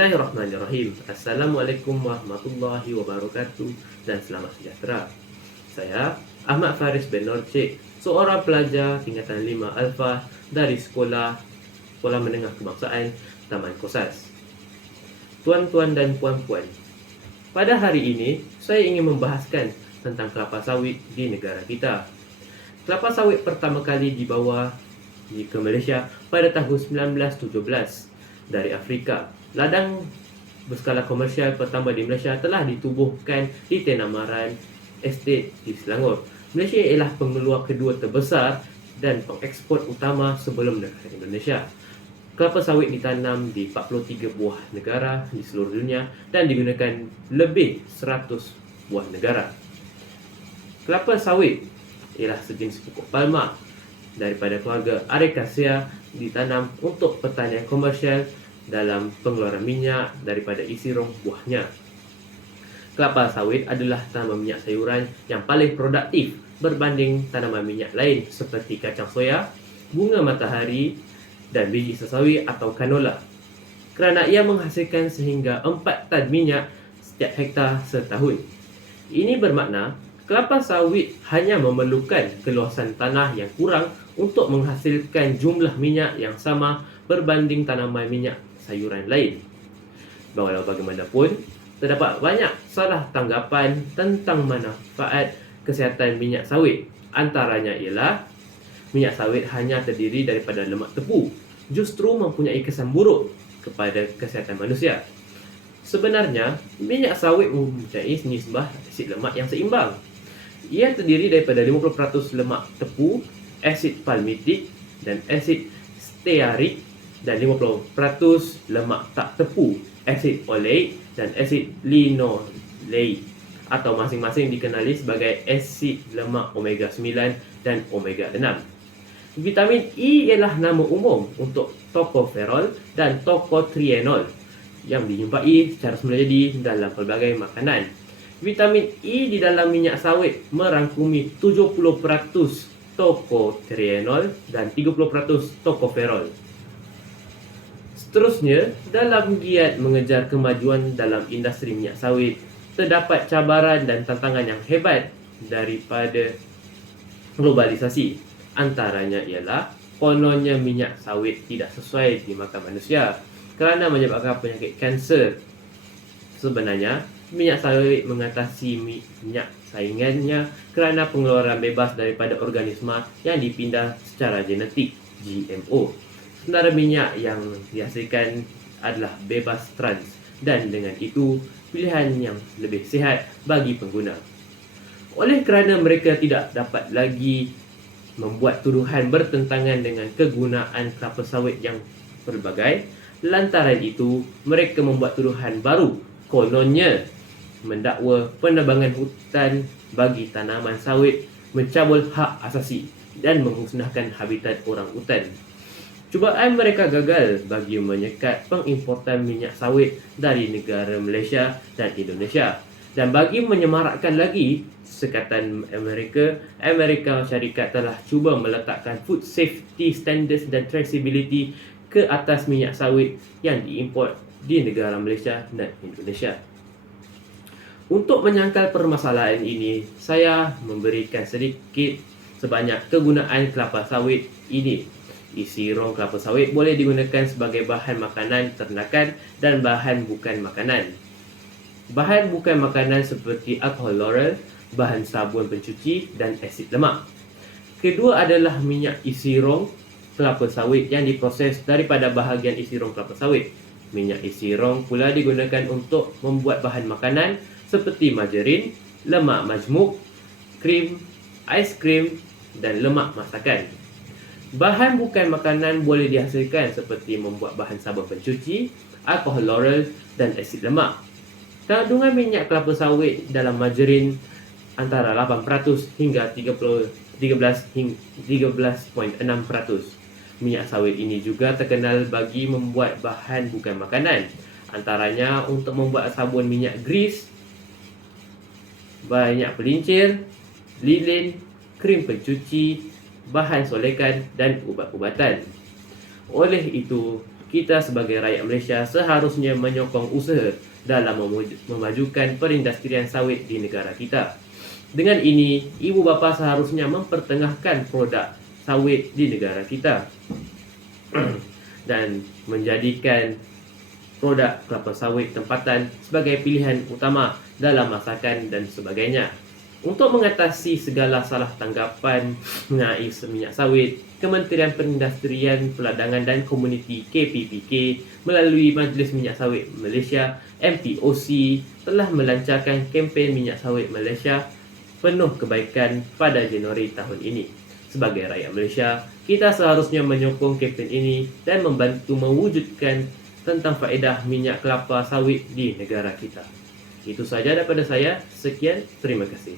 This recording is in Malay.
Bismillahirrahmanirrahim. Assalamualaikum warahmatullahi wabarakatuh dan selamat sejahtera. Saya Ahmad Faris bin Norcik, seorang pelajar tingkatan 5 Alfa dari Sekolah Menengah Kebangsaan Taman Kosas. Tuan-tuan dan puan-puan, pada hari ini saya ingin membahaskan tentang kelapa sawit di negara kita. Kelapa sawit pertama kali dibawa ke Malaysia pada tahun 1917 dari Afrika. Ladang berskala komersial pertama di Malaysia telah ditubuhkan di Tenamaran Estate di Selangor. Malaysia ialah pengeluar kedua terbesar dan pengeksport utama sebelum negara Indonesia. Kelapa sawit ditanam di 43 buah negara di seluruh dunia dan digunakan lebih 100 buah negara. Kelapa sawit ialah sejenis pokok palma daripada keluarga Arecaceae, ditanam untuk pertanian komersial dalam pengeluaran minyak daripada isi rong buahnya. Kelapa sawit adalah tanaman minyak sayuran yang paling produktif berbanding tanaman minyak lain seperti kacang soya, bunga matahari dan biji sesawi atau canola, kerana ia menghasilkan sehingga 4 tan minyak setiap hektar setahun. Ini bermakna kelapa sawit hanya memerlukan keluasan tanah yang kurang untuk menghasilkan jumlah minyak yang sama berbanding tanaman minyak sayuran lain. Walau bagaimanapun, terdapat banyak salah tanggapan tentang manfaat kesihatan minyak sawit. Antaranya ialah minyak sawit hanya terdiri daripada lemak tebu, justru mempunyai kesan buruk kepada kesihatan manusia. Sebenarnya, minyak sawit mempunyai nisbah asid lemak yang seimbang. Ia terdiri daripada 50% lemak tebu, asid palmitik dan asid stearik, dan 50% lemak tak tebu, asid oleik dan asid linoleik, atau masing-masing dikenali sebagai asid lemak omega 9 dan omega 6. Vitamin E ialah nama umum untuk tocopherol dan tocotrienol yang dijumpai secara semula jadi dalam pelbagai makanan. Vitamin E di dalam minyak sawit merangkumi 70% tocotrienol dan 30% tocopherol. Seterusnya, dalam giat mengejar kemajuan dalam industri minyak sawit, terdapat cabaran dan tantangan yang hebat daripada globalisasi. Antaranya ialah kononnya minyak sawit tidak sesuai dimakan manusia kerana menyebabkan penyakit kanser. Sebenarnya, minyak sawit mengatasi minyak saingannya kerana pengeluaran bebas daripada organisma yang dipindah secara genetik GMO. Sementara minyak yang dihasilkan adalah bebas trans dan dengan itu pilihan yang lebih sihat bagi pengguna. Oleh kerana mereka tidak dapat lagi membuat tuduhan bertentangan dengan kegunaan kelapa sawit yang pelbagai, lantaran itu mereka membuat tuduhan baru, kononnya mendakwa penebangan hutan bagi tanaman sawit mencabul hak asasi dan memusnahkan habitat orang utan. Cubaan mereka gagal bagi menyekat pengimportan minyak sawit dari negara Malaysia dan Indonesia. Dan bagi menyemarakkan lagi sekatan Amerika Syarikat telah cuba meletakkan food safety standards dan traceability ke atas minyak sawit yang diimport di negara Malaysia dan Indonesia. Untuk menyangkal permasalahan ini, saya memberikan sedikit sebanyak kegunaan kelapa sawit ini. Isi rong kelapa sawit boleh digunakan sebagai bahan makanan ternakan dan bahan bukan makanan. Bahan bukan makanan seperti alkohol laurel, bahan sabun pencuci dan asid lemak. Kedua adalah minyak isi rong kelapa sawit yang diproses daripada bahagian isi rong kelapa sawit. Minyak isi rong pula digunakan untuk membuat bahan makanan seperti margarin, lemak majmuk, krim, ais krim dan lemak masakan. Bahan bukan makanan boleh dihasilkan seperti membuat bahan sabun pencuci, alkohol laurel dan asid lemak. Kandungan minyak kelapa sawit dalam margarin antara 8% hingga 13.6%. Minyak sawit ini juga terkenal bagi membuat bahan bukan makanan, antaranya untuk membuat sabun minyak grease, minyak pelincir, lilin, krim pencuci, bahan solekan dan ubat-ubatan. Oleh itu, kita sebagai rakyat Malaysia seharusnya menyokong usaha dalam memajukan perindustrian sawit di negara kita. Dengan ini, ibu bapa seharusnya mempertengahkan produk sawit di negara kita dan menjadikan produk kelapa sawit tempatan sebagai pilihan utama dalam masakan dan sebagainya. Untuk mengatasi segala salah tanggapan mengenai minyak sawit, Kementerian Perindustrian, Perdagangan dan Komuniti KPPK melalui Majlis Minyak Sawit Malaysia MPOC telah melancarkan kempen minyak sawit Malaysia penuh kebaikan pada Januari tahun ini. Sebagai rakyat Malaysia, kita seharusnya menyokong kempen ini dan membantu mewujudkan tentang faedah minyak kelapa sawit di negara kita. Itu saja daripada saya. Sekian, terima kasih.